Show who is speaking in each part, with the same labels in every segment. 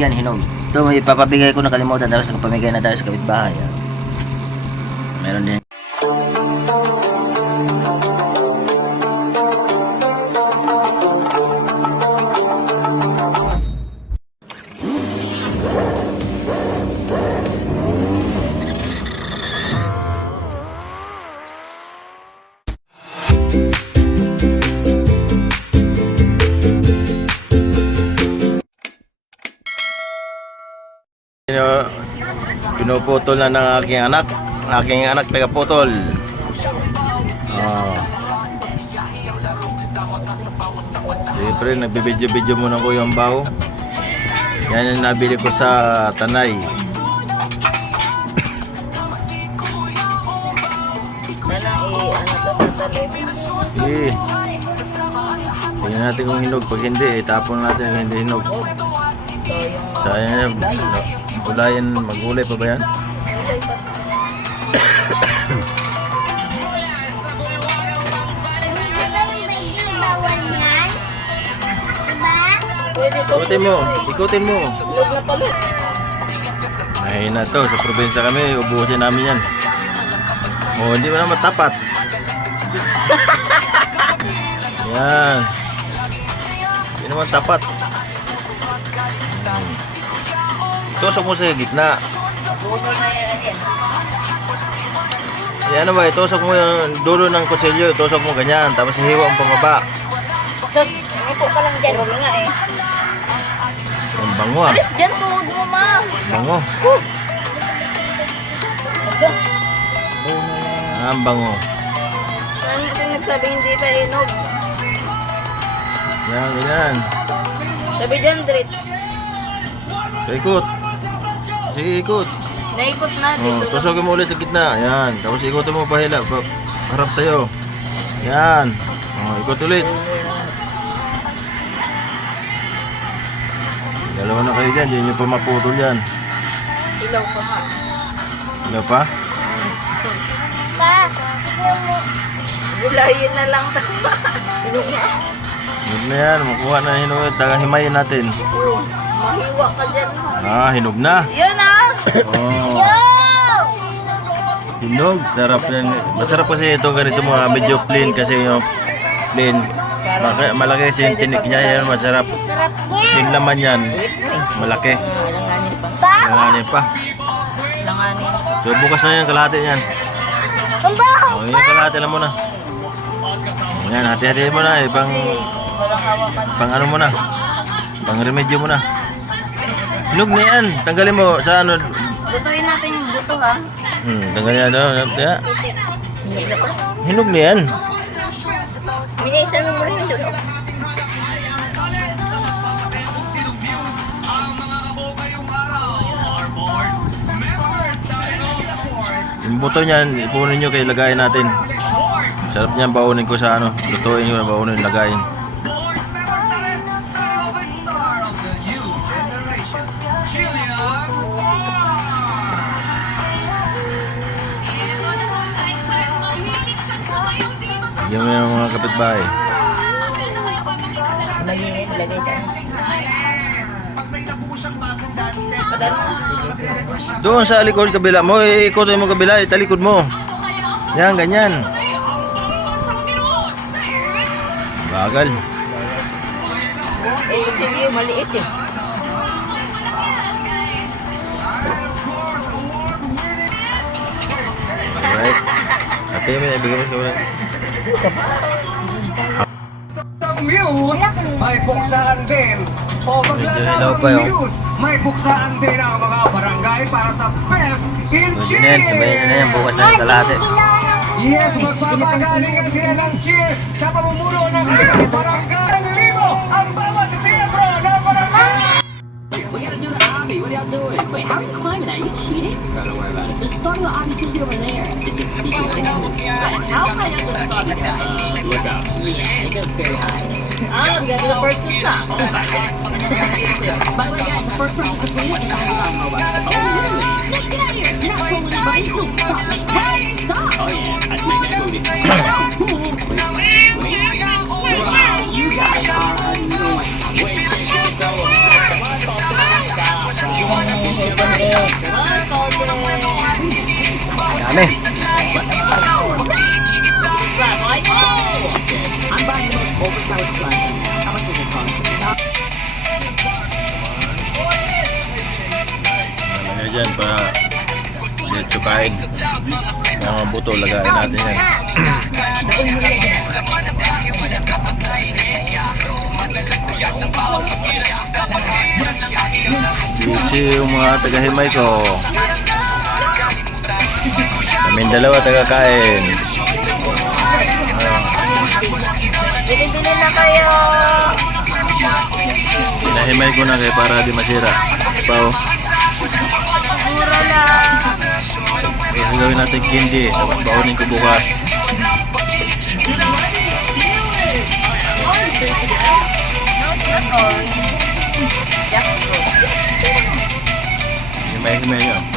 Speaker 1: Yan, hinog. Ito, may papabigay ko nakalimutan. Tapos pamigay na tayo sa kapitbahay. ah. Meron din.
Speaker 2: Pinuputol na ng aking anak. Aking anak tagaputol. Oh. Siyempre, nagbibidyo-bidyo muna ko yung baho. Yan yung nabili ko sa Tanay. Eh, tingnan natin kung hinog. Pag hindi, itapon natin kung hindi hinog. Sayang yan. Gulayan, magulay pa ba yan? Ikutin mo, ikutin mo. Mahina to, sa probinsya kami, ubusin namin yan. Oh, hindi mo naman tapat. Yan. Hindi naman tapat. Hmm. Tusok mo sa gitna. Yan ano ba, itusok mo yung dulo ng kutsilyo, itusok mo ganyan, tapos hiwa ang pababa.
Speaker 3: Sus, upo ka lang dyan. Nga eh.
Speaker 2: Ang bango ah.
Speaker 3: Alis dyan, tuhod mo, ma.
Speaker 2: Bango. Ah, ang bango.
Speaker 3: Ano kasi nagsabi hindi pa hinog?
Speaker 2: Yan, ganyan.
Speaker 3: Sabi dyan, Dritch.
Speaker 2: So, ikot. Sige, ikot.
Speaker 3: Naikot na
Speaker 2: Oh,
Speaker 3: dito. lang.
Speaker 2: tusogin mo ulit sa gitna. Yan. Tapos ikotin mo pahila. Pa harap sa'yo. Yan. Oh, ikot ulit. Dalawa na kayo dyan. Diyan nyo pa maputol yan.
Speaker 3: Ilaw pa nga.
Speaker 2: Ano pa?
Speaker 4: Pa, tignan mo.
Speaker 3: Gulayin na lang tama. Hinog na.
Speaker 2: Hinog na yan. Makuha na hinog. Taga himayin natin.
Speaker 3: Oh, mahiwa ka dyan.
Speaker 2: Ah, hinog na.
Speaker 3: Yan ah.
Speaker 2: Oh. Hinog, sarap yan. Masarap kasi ito ganito mga medyo plain kasi yung plain. Malaki, malaki kasi yung tinik niya yan, masarap. Yung laman yan, malaki.
Speaker 3: Langanin pa.
Speaker 2: Langanin. So bukas na yan, kalahati yan.
Speaker 4: ang baho.
Speaker 2: O, yung kalahati lang muna. Yan, hati-hati mo na eh, pang, ano mo na. Pang remedyo mo na. Hinog na yan, tanggalin mo sa ano.
Speaker 3: Lutuin natin yung buto ha.
Speaker 2: Hmm, tanggalin yan, ano, kaya,
Speaker 3: na
Speaker 2: hinog na yan.
Speaker 3: Minisan mo muna yung dulo.
Speaker 2: Yung buto niyan, ipunin nyo kay lagayin natin. Sarap niyan, baunin ko sa ano. Lutuin ko na baunin, lagayin. Yan mo yung mga kapitbahay. Doon sa likod kabila mo, ikutin mo kabila, italikod mo. Yan, ganyan. Bagal.
Speaker 3: Eh, sige, maliit eh.
Speaker 2: Alright. Ate, may ibigay mo sa wala.
Speaker 5: Ang Muse, may buksaan din. O
Speaker 2: pa,
Speaker 5: ng
Speaker 2: oh.
Speaker 5: Muse, may buksaan din ang mga barangay para sa Best in
Speaker 2: Pwede na yan, na bukas na yung kalahati.
Speaker 5: Yes, magpapagalingan sila ng cheer sa pamumuno ng ilang barangay. Ang libo ang bawat miyembro ng barangay.
Speaker 6: We gotta do the obby. What are y'all doing? Wait, how are you climbing that? Are you cheating? It's kind of where that is. There's a story opportunity over there. It's a secret. I'll find out the story. Uh, look out. Yeah. Look up very high.
Speaker 3: Ah, you gotta be the first to stop.
Speaker 6: By the way, guys, the first person to complete it is on mobile. Oh, really? Get out of here. You're not fooling anybody. Stop. Stop. Oh, yeah. I think cost?
Speaker 2: Ano dyan para diretso kain. Mga buto, lagayin natin yan. Busy yung mga taga-himay ko. Kaming dalawa taga-kain.
Speaker 3: Bili-bili na kayo.
Speaker 2: Pinahimay ko na kayo para di masira. Pao,
Speaker 3: Mura lang.
Speaker 2: eh, gawin natin candy. Tapos baunin ko bukas.
Speaker 3: No, it's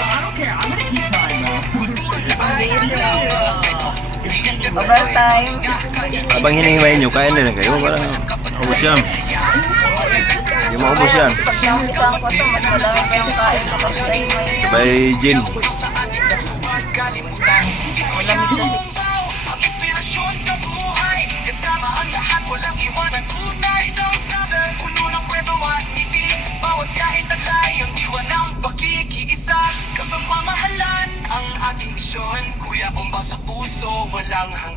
Speaker 3: Overtime.
Speaker 2: Habang hinihimay nyo, kain na rin kayo. Walang ubos yan. Hindi maubos yan.
Speaker 3: Pag naumpisahan ko ito, mas madami pa yung kain kapag may may
Speaker 2: Sabay gin.
Speaker 3: malamig kasi.
Speaker 7: Ang kahit Ang iwan ng pakikiisa Kapamamahalan Ang ating misyon Kuya, bomba sa puso Walang hanggan